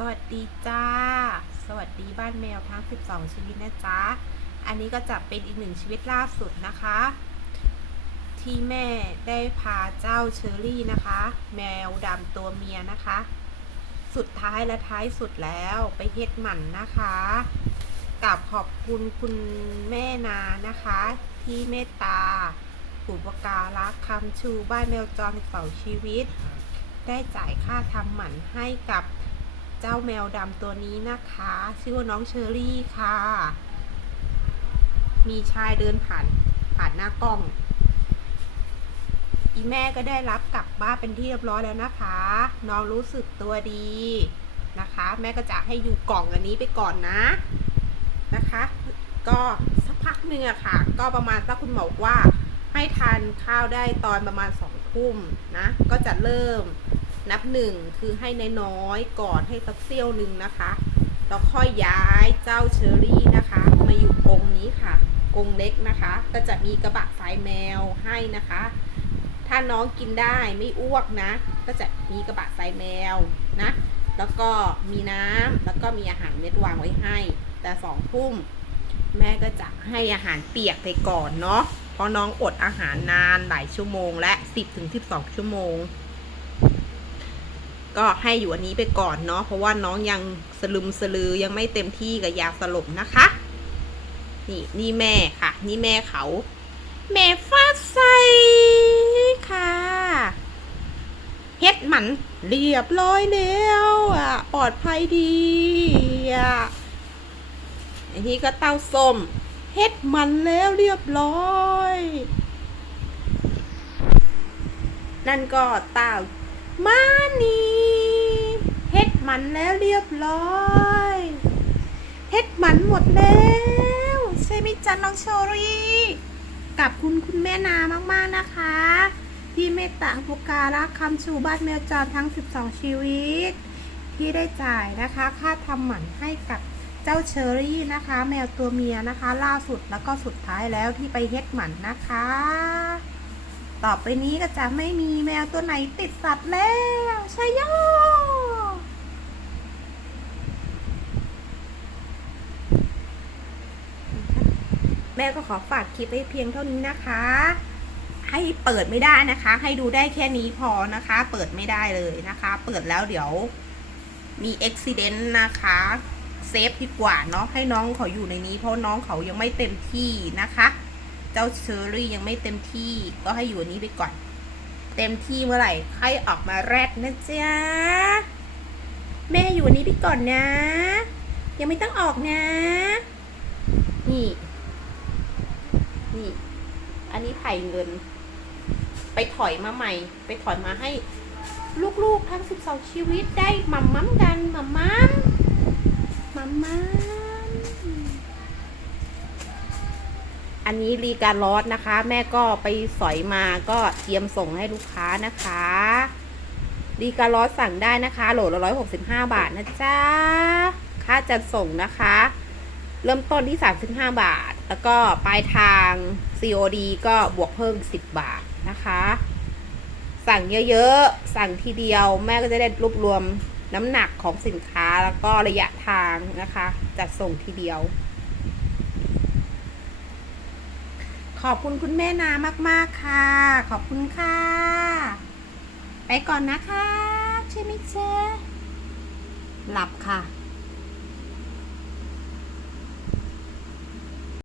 สวัสดีจ้า สวัสดีบ้านแมวทั้ง 12 ชีวิตนะจ๊ะ อันนี้ก็จะเป็นอีกหนึ่งชีวิตล่าสุดนะคะ ที่แม่ได้พาเจ้าเชอรี่นะคะ แมวดำตัวเมียนะคะ สุดท้ายและท้ายสุดแล้วไปเฮ็ดหมันนะคะกับขอบคุณคุณแม่นานะคะ ที่เมตตาผูปการักคำชูบ้านแมวจรเสาชีวิต ได้จ่ายค่าทำหมันให้กับ เจ้าแมวดำตัวนี้นะคะ ชื่อว่าน้องเชอรี่ค่ะ มีชายเดินผ่านผ่านหน้ากล้อง อีแม่ก็ได้รับกลับบ้านเป็นที่เรียบร้อยแล้วนะคะ น้องรู้สึกตัวดีนะคะ แม่ก็จะให้อยู่กล่องอันนี้ไปก่อนนะนะคะ ก็สักพักหนึ่งอะค่ะ ก็ประมาณสักคุณหมอบอกว่าให้ทานข้าวได้ตอนประมาณสองทุ่มนะ ก็จะเริ่ม นับหนึ่งคือให้น้อยๆก่อนให้สักเซี่ยวหนึ่งนะคะแล้วค่อยย้ายเจ้าเชอรี่นะคะ มาอยู่กรงนี้ค่ะกรงเล็กนะคะ ก็จะมีกระบะสายแมวให้นะคะ ถ้าน้องกินได้ไม่อ้วกนะ ก็จะมีกระบะสายแมวนะ แล้วก็มีน้ำแล้วก็มีอาหารเม็ดวางไว้ให้ แต่สองทุ่มแม่ก็จะให้อาหารเปียกไปก่อนเนาะเพราะน้องอดอาหารนานหลายชั่วโมงและ 10ถึง12 ชั่วโมง ก็ให้อยู่อันนี้ไปก่อนเนาะเพราะว่าน้องยังสลึมสลือยังไม่เต็มที่กับยาสลบนะคะ นี่นี่แม่ค่ะ นี่แม่เขา แม่ฟ้าใสค่ะเฮ็ดมัน เรียบร้อยแล้วอะปลอดภัยดีอะอันนี้ก็เต้าส้มเฮ็ดมันแล้วเรียบร้อยนั่นก็เต้ามานี มันแล้วเรียบร้อยเฮ็ดมันหมดแล้ว ใช่ไหมจ๊ะน้องโชรี่กับคุณคุณแม่นามากๆนะคะ ที่เมตตาอุการะคำชูบ้านแมวจรทั้ง 12 ชีวิต ที่ได้จ่ายนะคะ ค่าทำหมันให้กับเจ้าเชอรี่นะคะ แมวตัวเมียนะคะ ล่าสุดแล้วก็สุดท้ายแล้วที่ไปเฮ็ดหมันนะคะ ต่อไปนี้ก็จะไม่มีแมวตัวไหนติดสัตว์แล้วใช่ย่อ แม่ก็ขอฝากคลิปไว้เพียงเท่านี้นะคะ ให้เปิดไม่ได้นะคะ ให้ดูได้แค่นี้พอนะคะ เปิดไม่ได้เลยนะคะ เปิดแล้วเดี๋ยวมีอุบิเหตุนะคะเซฟดีกว่าเนาะให้น้องเขาอยู่ในนี้เพราะน้องเขายังไม่เต็มที่นะคะ เจ้าเชอรี่ยังไม่เต็มที่ก็ให้อยู่นี้ไปก่อน เต็มที่เมื่อไหร่ค่อยออกมาแรดนะจ๊ะแม่อยู่นี้ไปก่อนนะ ยังไม่ต้องออกนะ นี่ นี่ อั นี้ไผ่เงิน ไปถอยมาใหม่ ไปถอยมาให้ ลูกๆทั้ง12ชีวิตได้มัมมัมกันมัมมัมมัมมัมอันนี้รีการลอสนะคะ แม่ก็ไปสอยมาก็เตรียมส่งให้ลูกค้านะคะรีการลอสสั่งได้นะคะ โหลละร้อยหกสิบห้าบาทนะจ๊ะ ค่าจัดส่งนะคะ เริ่มต้นที่35บาท แล้วก็ปลายทาง COD ก็บวกเพิ่ม 10 บาทนะคะ สั่งเยอะๆ สั่งทีเดียวแม่ก็จะได้รวบรวมน้ำหนักของสินค้าแล้วก็ระยะทางนะคะ จัดส่งทีเดียว ขอบคุณคุณแม่นามาก ๆ ค่ะ ขอบคุณค่ะ ไปก่อนนะคะใช่ไหมเจ๊หลับค่ะ